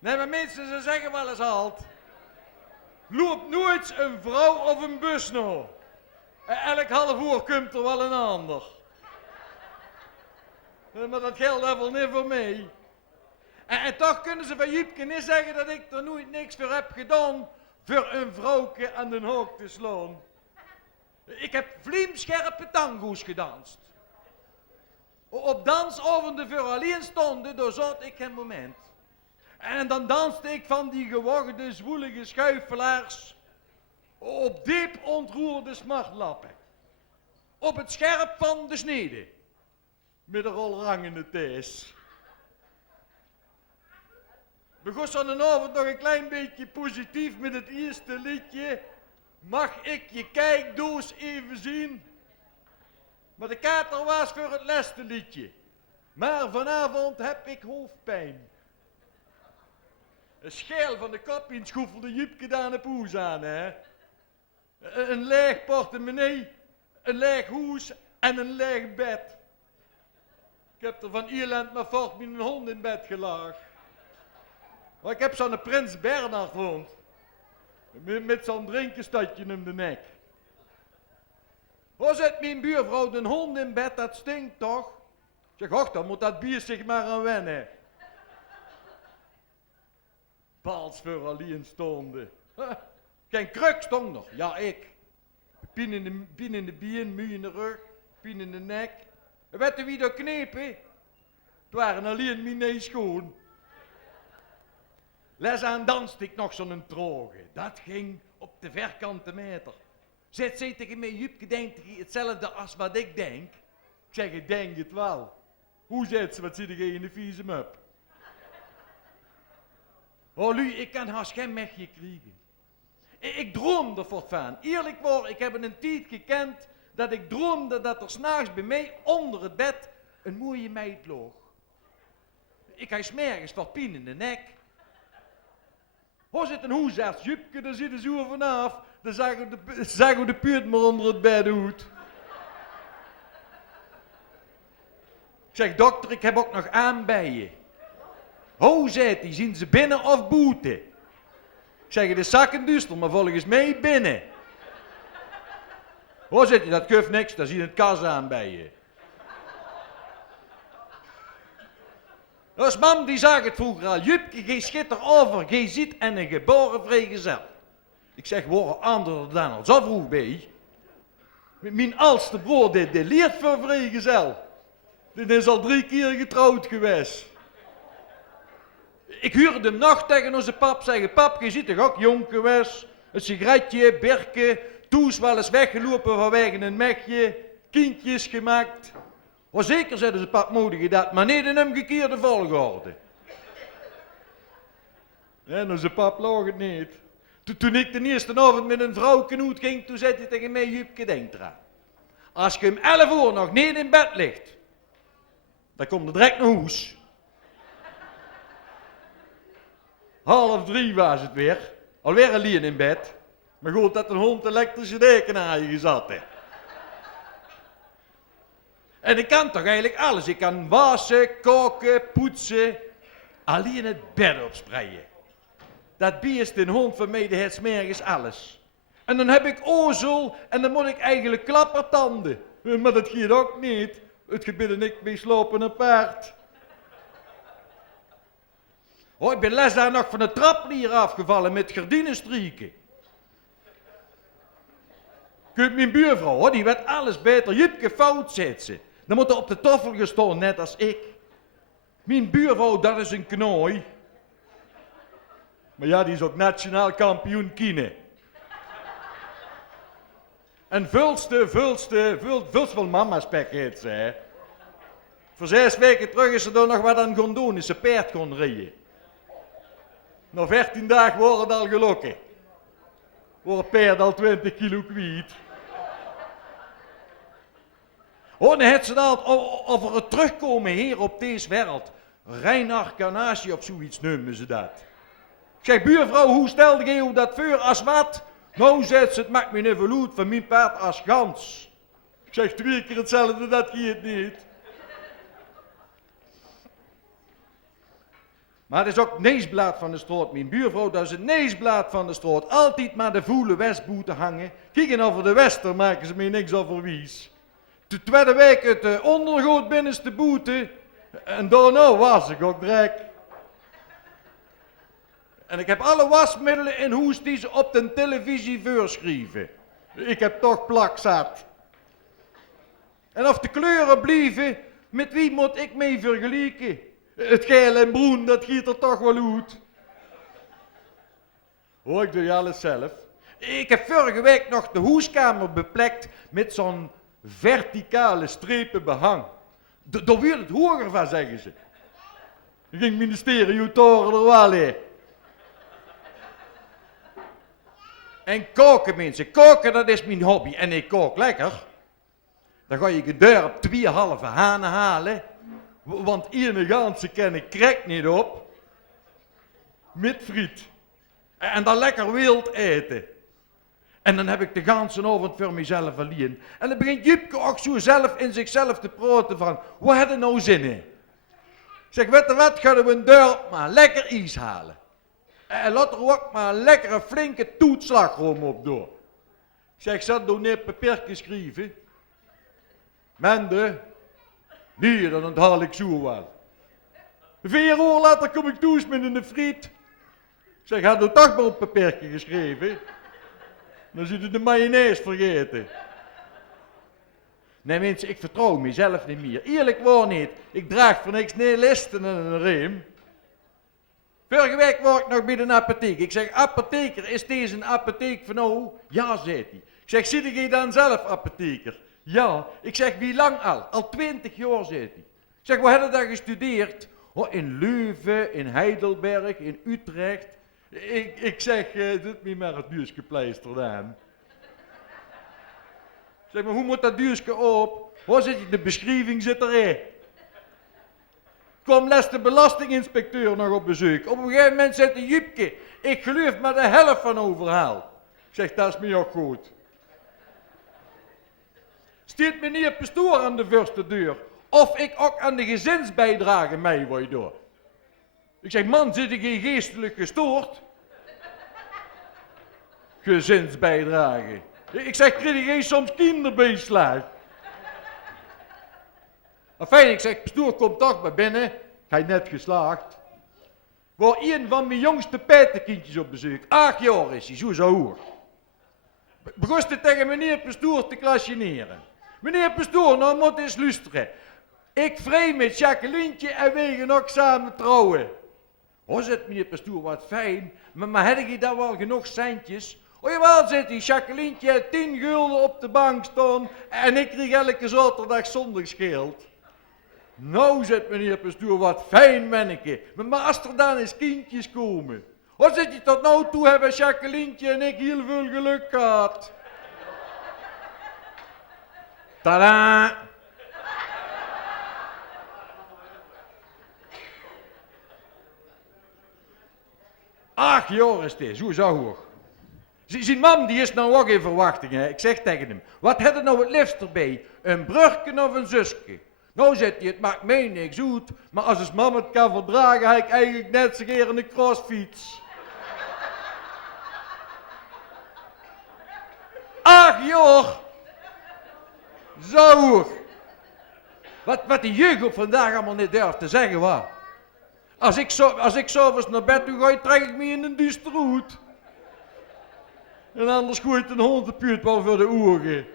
Nee, maar mensen, ze zeggen wel eens halt. Loopt nooit een vrouw of een bus nou. Elk half uur komt er wel een ander. Maar dat geldt wel niet voor mij. En toch kunnen ze van Jupke niet zeggen dat ik er nooit niks voor heb gedaan voor een vrouwke aan de hoek te slaan. Ik heb vliemscherpe tango's gedanst. Op dansavonden voor alleen stonden, daar zat ik een moment. En dan danste ik van die geworden zwoelige schuifelaars op diep ontroerde smartlappen. Op het scherp van de snede, met een rol rangende thees. Begon zo'n avond nog een klein beetje positief met het eerste liedje. Mag ik je kijkdoos even zien? Maar de kater was voor het laatste liedje. Maar vanavond heb ik hoofdpijn. Een scheel van de kop in schoefelde Jupke daar een poes aan, hè. Een leeg portemonnee, een leeg hoes en een leeg bed. Ik heb er van Ierland maar voort met een hond in bed gelagen. Maar ik heb zo'n prins Bernhard woont. Met zo'n drinkenstadje om de nek. Hoe zet mijn buurvrouw een hond in bed, dat stinkt toch? Ik zeg, och, dan moet dat bier zich maar aan wennen. Pals voor alleen stonden. Geen kruk stond nog, ja ik. Pien in de bien, mu in de rug, pien in de nek. En weet u wie dat knepen? Het waren alleen mijn nee schoon. Les aan danste ik nog zo'n troge. Dat ging op de verkante meter. Zet zei tegen mij, Jupke, denkt je hetzelfde als wat ik denk? Ik zeg, ik denk het wel. Hoe zet ze, wat zit je in de vieze mup? Oh, Lu, ik kan haast geen mechje krijgen. Ik droomde voortvan. Eerlijk waar, ik heb een tijd gekend dat ik droomde dat er 's nachts bij mij onder het bed een mooie meid loog. Ik ga 's morgens wat pien in de nek. Hoe zit een hoesarts, Jupke, daar zit er zo vanaf. Dan zagen we de puurt maar onder het bed uit. Ik zeg, dokter, ik heb ook nog aan bij je. Hoe zit die, zien ze binnen of buiten? Ik zeg, de zakken duister, maar volgens mij binnen. Hoe zit je, dat geeft niks, daar zie je het kas aan bij je. Dus mam die zag het vroeger al, Jupke, gij schitter over, gij ziet en een geboren vrijgezel. Ik zeg, worden anderen dan al zo vroeg bij? Mijn oudste broer, die leert voor vrijgezel. Die is al 3 keer getrouwd geweest. Ik huurde hem nog tegen onze pap zeggen, pap, je ziet toch ook jong geweest? Een sigaretje, berken, toes wel eens weggelopen vanwege een mechje, kindjes gemaakt. Maar zeker, zeiden ze pap, moedig dat, maar niet in een omgekeerde volgorde. En onze pap loog het niet. Toen ik de eerste avond met een vrouw knoet ging, toen zei hij tegen mij, Jupke, denk eraan. Als je om 11 uur nog niet in bed ligt, dan komt er direct naar huis. 2:30 was het weer, alweer alleen in bed. Maar goed dat een hond elektrische deken aan je gezet heeft. En ik kan toch eigenlijk alles. Ik kan wassen, koken, poetsen, alleen het bed opspreiden. Dat beest en hond van mij, die heeft 's morgens alles. En dan heb ik ozel en dan moet ik eigenlijk klappertanden. Maar dat gaat ook niet. Het gebied en ik mee slopen een paard. Oh, ik ben les daar nog van de traplier afgevallen met gardinenstrieken. Kunt mijn buurvrouw, hoor, die weet alles beter. Jupke, fout, zet ze. Dan moet er op de toffel gestaan, net als ik. Mijn buurvrouw, dat is een knooi. Maar ja, die is ook nationaal kampioen kine. En vulste van mama's pek heet ze, hè. Voor 6 weken terug is ze er nog wat aan gaan doen, is ze paard kon rijden. Na 14 dagen worden het al gelukken. Wordt paard al 20 kilo kwijt. Oh, dan heeft ze dat over het terugkomen hier op deze wereld. Reincarnatie of zoiets noemen ze dat. Ik zeg, buurvrouw, hoe stelde je dat voor als wat? Nou, zegt ze, het maakt me een evoluut van mijn paard als gans. Ik zeg, 2 keer hetzelfde, dat gaat niet. Maar het is ook het neusblad van de straat. Mijn buurvrouw, dat is het neusblad van de straat. Altijd maar de voele westboete hangen. Kijken over de wester, maken ze me niks over wies. De tweede week het ondergoed binnenste boete. En daarna was ik ook drek. En ik heb alle wasmiddelen in huis die ze op de televisie voorschrijven. Ik heb toch plak zat. En of de kleuren blijven, met wie moet ik mee vergelijken? Het geel en groen, dat giet er toch wel uit. Oh, ik doe je alles zelf. Ik heb vorige week nog de huiskamer beplekt met zo'n verticale strepen behang. Daar werd het hoger van, zeggen ze. Ik ging het ministerie uit toren er wel in. En koken, mensen. Koken, dat is mijn hobby. En ik kook lekker. Dan ga je gedeur op 2,5 hanen halen. Want ene ganse ken ik krek niet op. Met friet. En dan lekker wild eten. En dan heb ik de ganse avond voor mezelf alleen. En dan begint Jupke ook zo zelf in zichzelf te praten van, wat heb je nou zin in? Ik zeg, weet je wat, gaan we een deur maar lekker ijs halen. En laat er ook maar een lekkere flinke toetslagroom op door. Ik zeg, zat door net papiertje schrijven. Mende, nee, dan onthaal ik zo wel. 4 uur later kom ik thuis met een friet. Ik zeg, had je toch maar op papiertje geschreven? Dan zit je de mayonaise vergeten. Nee mensen, ik vertrouw mezelf niet meer. Eerlijk waar niet. Ik draag voor niks listen en een riem. Vorige week was ik nog bij de apotheek. Ik zeg, apotheker, is deze een apotheek van nou? Ja, zei hij. Ik zeg, zit je dan zelf apotheker? Ja. Ik zeg, wie lang al? Al 20 jaar, zei hij. Ik zeg, waar heb je dan gestudeerd? Oh, in Leuven, in Heidelberg, in Utrecht. Ik zeg, doet me maar het duurske pleister aan. Ik zeg, maar hoe moet dat duurske op? Waar zit je? De beschrijving zit erin. Kwam les de belastinginspecteur nog op bezoek. Op een gegeven moment zei de Jupke, ik geloof maar de helft van overhaal. Ik zeg, dat is me ook goed. Stiet meneer pastoor aan de voorste deur. Of ik ook aan de gezinsbijdrage mee wil door. Ik zeg, man, zit ik hier geestelijk gestoord? Gezinsbijdrage. Ik zeg, krijg jij soms kinderbijslag? Enfin, ik zeg, pastoor, kom toch maar binnen. Hij net geslaagd. Waar een van mijn jongste petekindjes op bezoek. 8 jaar is hij, zo hoor. Begon hij tegen meneer pastoor te klasjeneren. Meneer pastoor, nou moet eens luisteren. Ik vrij met Jacquelientje en wij gaan ook samen trouwen. Oh, zegt meneer pastoor, wat fijn. Maar heb je daar wel genoeg centjes? Oh jawel, zegt hij, Jacquelientje heeft 10 gulden op de bank staan en ik kreeg elke zaterdag zondagsgeld. Nou, zegt meneer pastoor, wat fijn manneke. Maar als er dan eens kindjes komen. Wat zit je tot nou toe hebben Jacquelientje en ik heel veel geluk gehad. Tadaa! 8 jaar is dit, zo hoog. Zijn mam die is nou ook in verwachting. Hè? Ik zeg tegen hem, wat heb je nou het liefst erbij? Een brugje of een zusje? Nou zegt hij, het maakt mij niks uit, maar als een mam het kan verdragen, heb ik eigenlijk net zo keer een crossfiets. 8 jaar! Zo hoog. Wat de jeugd op vandaag allemaal niet durft te zeggen, wat? Als ik s'avonds naar bed toe ga, trek ik me in een duister hoed. En anders gooit een hond de puurt wel voor de ogen.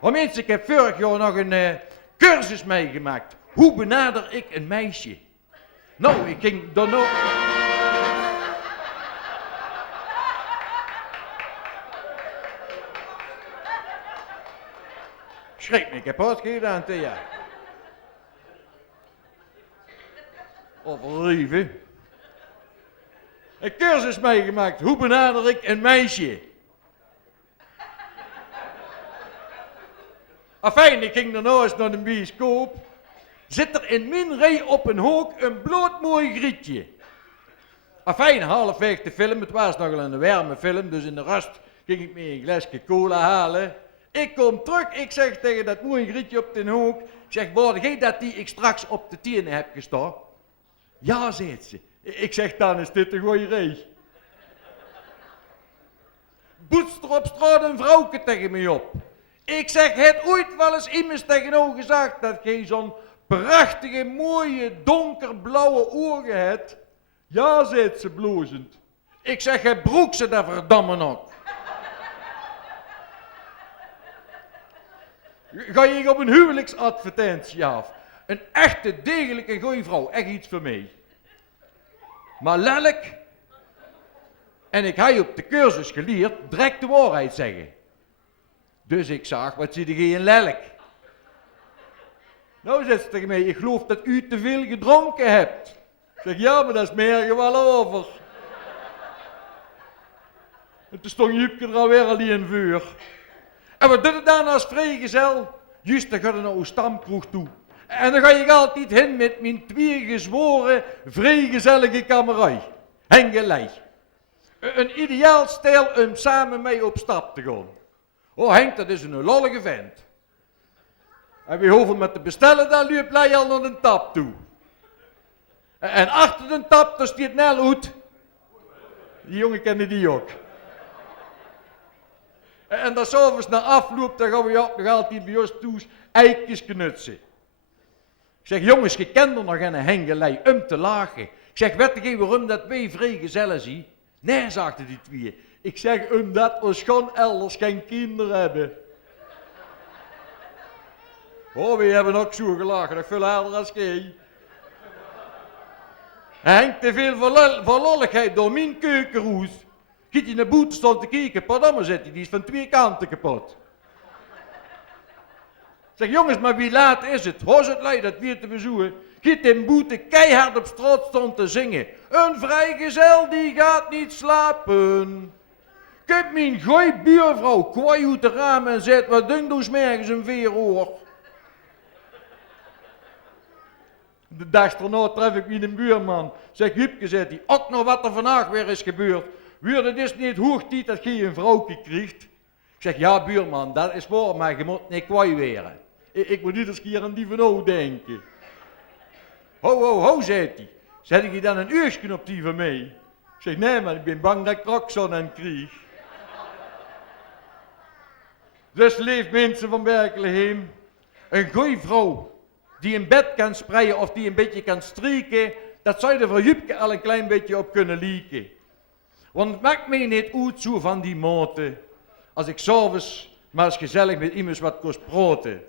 Maar mensen, ik heb vorig jaar nog een cursus meegemaakt. Hoe benader ik een meisje? Nou, ik ging dan nog... Schrik me, ik heb wat gedaan tegen jou. Overdreven. Een cursus meegemaakt. Hoe benader ik een meisje? Afijn, ik ging daarna eens naar de bioscoop. Zit er in mijn rij op een hoek een bloedmooi grietje. Afijn, halfweg de film. Het was nogal een warme film, dus in de rust ging ik me een glaasje cola halen. Ik kom terug, ik zeg tegen dat mooie Grietje op den hoek. Ik zeg, word jij dat die ik straks op de tienen heb gestaan? Ja, zegt ze. Ik zeg, dan is dit een goeie reis. Boetst er op straat een vrouwke tegen me op. Ik zeg, het ooit wel eens iemand tegenover gezegd dat jij zo'n prachtige, mooie, donkerblauwe ogen hebt? Ja, zegt ze blozend. Ik zeg, hij broek ze daar verdamme op. Ga je op een huwelijksadvertentie af? Een echte, degelijke goeie vrouw, echt iets voor mij. Maar lelijk. En ik heb op de cursus geleerd, direct de waarheid zeggen. Dus ik zag, wat zit er geen lelijk? Nou, zegt ze tegen mij, ik geloof dat u te veel gedronken hebt. Ik zeg, ja, maar dat is meer wel over. En toen stond Jupke er alweer al in vuur. En wat doet het dan als vrijgezel? Juist, dan gaat er naar uw stamkroeg toe. En dan ga je altijd heen met mijn twee gezworen, vrijgezellige kamerij. Hengelij. Een ideaal stijl om samen mee op stap te gaan. Oh Henk, dat is een lollige vent. En we hoeven met te bestellen, dan liep hij al naar de tap toe. En achter de tap, daar staat Nel uit. Die jongen kennen die ook. En dan s'avonds na afloop, dan gaan we ook nog altijd bij ons toe eikjes knutsen. Ik zeg, jongens, je kent er nog een hengelij om te lachen. Ik zeg, weet je waarom dat wij vrijgezellen zien? Nee, zagen die twee. Ik zeg, omdat we gewoon elders geen kinderen hebben. Oh, we hebben ook zo gelachen, dat veel harder als jij. Henk te veel verlolligheid door mijn keukenroes. Giet je naar boete stond te kijken, pardon, zet hij, die is van twee kanten kapot. Zeg, jongens, maar wie laat is het? Hoor het lui, dat weer te bezoeken. Giet in boete keihard op straat stond te zingen. Een vrijgezel die gaat niet slapen. Kijk mijn goeie buurvrouw kwaai uit de raam en zegt, wat doen dus mergens een 4 uur? De dag erna tref ik mijn buurman. Zeg, Jupke, zegt hij, ook nog wat er vandaag weer is gebeurd. Weer, het is niet hoog tijd dat je een vrouwtje krijgt. Ik zeg, ja buurman, dat is waar, maar je moet niet kwaai weren. Ik moet iedere keer aan die van jou denken. Ho, ho, ho, zegt hij. Zet ik je dan een uurtje op die van mij? Ik zeg, nee man, ik ben bang dat ik Roxanne aan krijg. Dus leef mensen van Berkelheim. Een goeie vrouw die in bed kan spreiden of die een beetje kan strieken, dat zou je er voor Jupke al een klein beetje op kunnen lieken. Want het maakt mij niet uit zo van die moten, als ik s'avonds maar eens gezellig met iemand wat kost praten.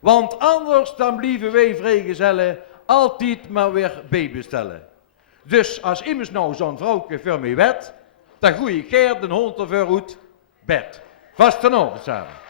Want anders dan blijven wij vrijgezellen altijd maar weer bijbestellen. Dus als iemand nou zo'n vrouwke voor mij wet, dan gooi ik Geert de hond ervoor uit bed. Vast en samen.